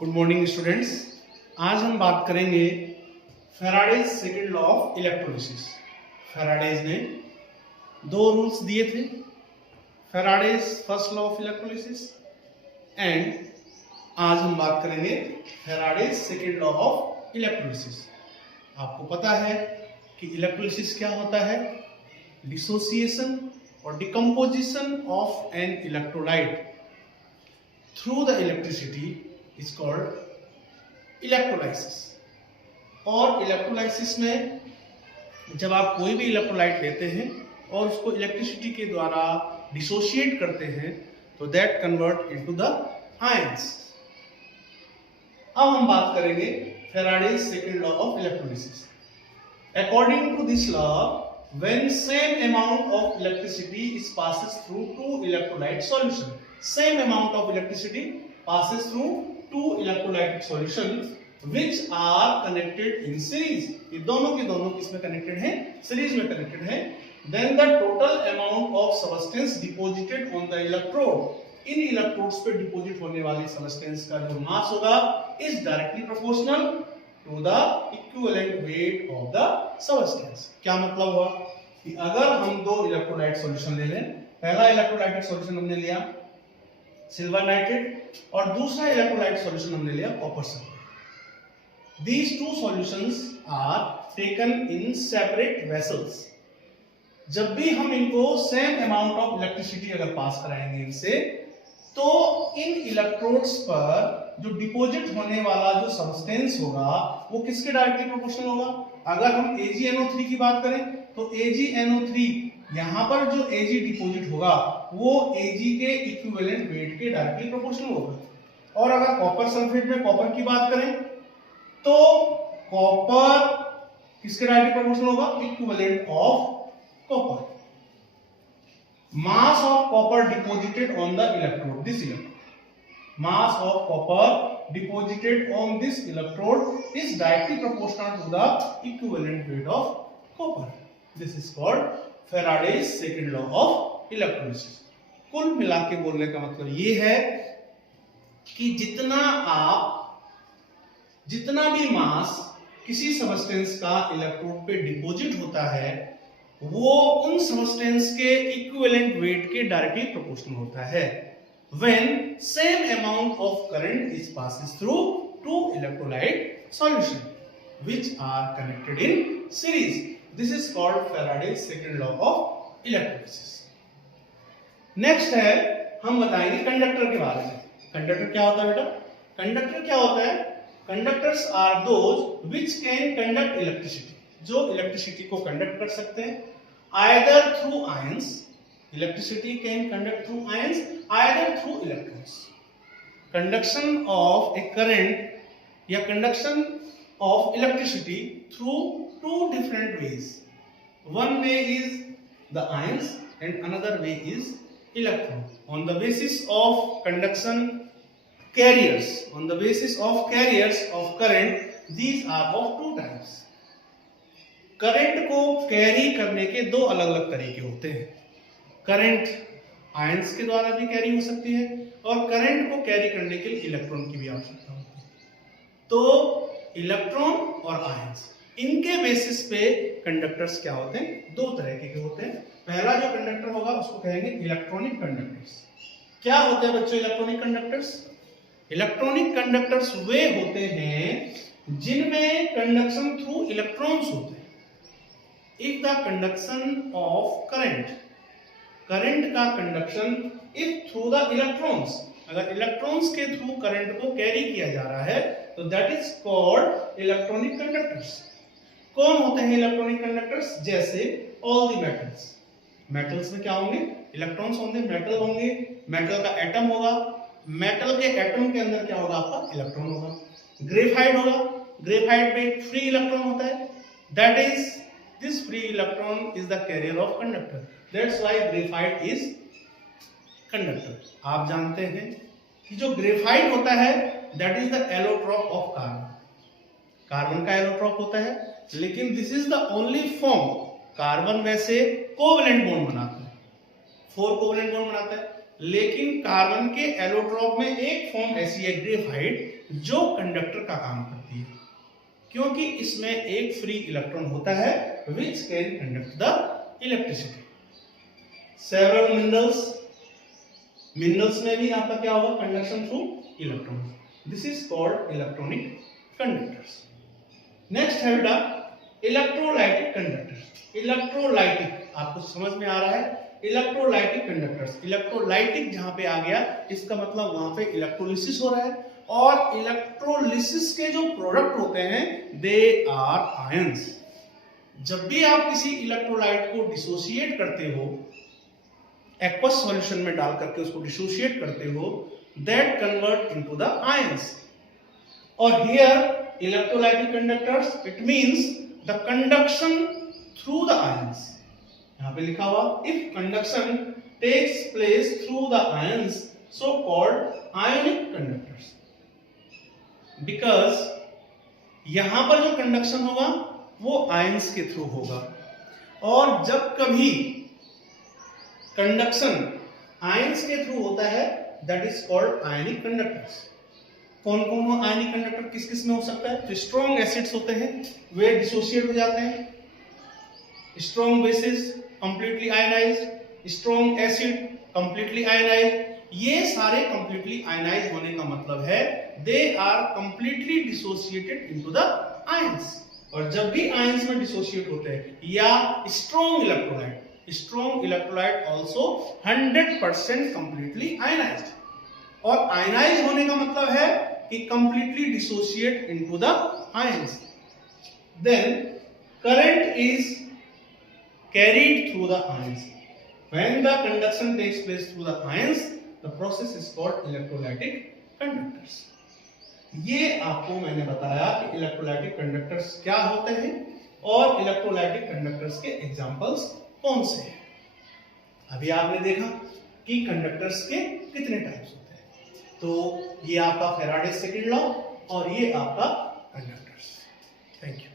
Good morning students. आज हम बात करेंगे Faraday's second law of electrolysis. Faraday's ने दो रूल्स दिए थे, Faraday's first law of electrolysis and आज हम बात करेंगे Faraday's second law of electrolysis. आपको पता है कि इलेक्ट्रोलिसिस क्या होता है? डिसोसिएशन और decomposition of an electrolyte through the electricity is called electrolysis। और इलेक्ट्रोलाइसिस में जब आप कोई भी इलेक्ट्रोलाइट लेते हैं और उसको इलेक्ट्रिसिटी के द्वारा डिसोशिएट करते हैं तो that convert into the ions. अब हम बात करेंगे Faraday's second law of electrolysis. According to this law, when same amount of electricity is passes through two electrolyte solution, same amount of electricity passes through two electrolytic solutions which are connected in series। ये दोनों के दोनों किसमें connected हैं? Series में connected हैं। Then the total amount of substance deposited on the electrode, in electrodes पे deposit होने वाली सब्सटेंस का जो मास होगा is directly proportional to the equivalent weight of the substance। क्या मतलब हुआ कि अगर हम दो इलेक्ट्रोलाइट सॉल्यूशन ले लें, पहला इलेक्ट्रोलाइटिक सॉल्यूशन हमने लिया सिल्वर नाइट्रेट और दूसरा इलेक्ट्रोलाइट सॉल्यूशन हमने लिया copper sulphate. These two solutions are taken in separate vessels। जब भी हम इनको सेम अमाउंट ऑफ इलेक्ट्रिसिटी अगर पास कराएंगे इनसे, तो इन इलेक्ट्रोड्स पर जो डिपॉजिट होने वाला जो सब्सटेंस होगा वो किसके डायरेक्टली प्रोपोर्शनल होगा? अगर हम AgNO3 की बात करें तो AgNO3 यहाँ पर जो Ag डिपॉजिट होगा वो Ag के इक्विवेलेंट वेट के डायरेक्टली प्रोपोर्शनल होगा। और अगर कॉपर सल्फेट में कॉपर की बात करें तो कॉपर किसके डायरेक्टली प्रोपोर्शनल होगा? Equivalent of copper. Mass of copper deposited on the electrode, this electrode, mass of copper deposited on this electrode is directly proportional to the equivalent weight of copper। This is called Faraday's second law of electrolysis। कुल मिला के बोलने का मतलब ये है कि जितना भी मास किसी सबस्टेंस का इलेक्ट्रोड पे डिपॉजिट होता है वो उन सबस्टेंस के इक्विवेलेंट वेट के डायरेक्टली प्रोपोर्शनल होता है when same amount of current is passes through two electrolyte solution which are connected in series। This is called Faraday's second law of electrolysis। Next है हम बताएंगे कंडक्टर के बारे में। कंडक्टर क्या होता है बेटा? कंडक्टर क्या होता है? Conductors are those which can conduct electricity, जो इलेक्ट्रिसिटी को कंडक्ट कर सकते हैं either through ions। Electricity can conduct through ions either through electrons। Conduction of a current या conduction of electricity through two different ways। One way is the ions and another way is electron। On the basis of conduction carriers, on the basis of carriers of current, these are of two types। Current को carry करने के दो अलग अलग तरीके होते हैं। Current ions के द्वारा भी कैरी हो सकती है और करंट को कैरी करने के लिए इलेक्ट्रॉन की भी आवश्यकता होती है। तो इलेक्ट्रॉन और आयंस, इनके बेसिस पे कंडक्टर्स क्या होते हैं? दो तरह के होते हैं। पहला जो कंडक्टर होगा उसको कहेंगे इलेक्ट्रॉनिक कंडक्टर्स। क्या होते हैं बच्चों इलेक्ट्रॉनिक कंडक्टर्स? इलेक्ट्रॉनिक कंडक्टर्स वे होते हैं जिनमें कंडक्शन थ्रू इलेक्ट्रॉन्स होते हैं। If the conduction of current का conduction if through the electrons, अगर इलेक्ट्रॉन्स के थ्रू करंट को कैरी किया जा रहा है तो that is called electronic conductors. कौन होते हैं इलेक्ट्रॉनिक कंडक्टर्स? जैसे ऑल द मेटल्स। मेटल्स में क्या होंगे? इलेक्ट्रॉन्स होंगे, मेटल होंगे, मेटल का एटम होगा, मेटल के एटम के अंदर क्या होगा? आपका इलेक्ट्रॉन होगा। ग्रेफाइट होगा, ग्रेफाइट में एक फ्री इलेक्ट्रॉन होता है, that is this free electron is the carrier of conductor। that's why graphite is conductor। आप जानते हैं कि जो ग्रेफाइट होता है that is the allotrope of carbon। Carbon का एलोट्रोप होता है, लेकिन this is the only form। Carbon वैसे कोवेलेंट बॉन्ड बनाता है, 4 कोवेलेंट बॉन्ड बनाता है, लेकिन कार्बन के एलोट्रॉप में एक फॉर्म ऐसी है ग्रेफाइट जो कंडक्टर का काम करती है, क्योंकि इसमें एक फ्री इलेक्ट्रॉन होता है which can conduct the electricity. Several minerals में भी आपका क्या होगा, conduction through electron. This is called electronic conductors. Next है बेटा इलेक्ट्रोलाइटिक कंडक्टर्स. इलेक्ट्रोलाइटिक आपको समझ में आ रहा है, इलेक्ट्रोलाइटिक कंडक्टर्स. इलेक्ट्रोलाइटिक जहां पे आ गया इसका मतलब वहां पे इलेक्ट्रोलिसिस हो रहा है, और इलेक्ट्रोलिसिस के जो प्रोडक्ट होते हैं दे आर आयंस. जब भी आप किसी इलेक्ट्रोलाइट को डिसोसिएट करते हो, एक्वस सॉल्यूशन में डाल करके उसको डिसोसिएट करते हो, that convert into the ions. और here electrolytic conductors it means the conduction through the ions. यहां पे लिखा हुआ if conduction takes place through the ions so called ionic conductors. Because यहां पर जो कंडक्शन होगा वो आयंस के थ्रू होगा, और जब कभी कंडक्शन आयंस के थ्रू होता है that is called ionic conductors. कौन कौन आयनिक कंडक्टर किस किस में हो सकता है? तो स्ट्रॉन्ग एसिड्स होते हैं वे डिसोसिएट हो जाते हैं, strong bases completely ionized, strong acid completely ionized. ये सारे कंप्लीटली आयनाइज होने का मतलब है they are completely dissociated into the ions. और जब भी आयंस में डिसोसिएट होते हैं या strong electrolyte also 100% completely ionized. और आयनाइज होने का मतलब है कि completely dissociate into the ions. Then current is carried through the ions. When the conduction takes place through the ions, the process is called electrolytic conductors. ये आपको मैंने बताया कि इलेक्ट्रोलाइटिक कंडक्टर्स क्या होते हैं और इलेक्ट्रोलाइटिक कंडक्टर्स के एग्जांपल्स कौन से हैं. अभी आपने देखा कि कंडक्टर्स के कितने टाइप्स होते हैं. तो ये आपका फैराडे सेकंड लॉ और ये आपका कंडक्टर्स. Thank you.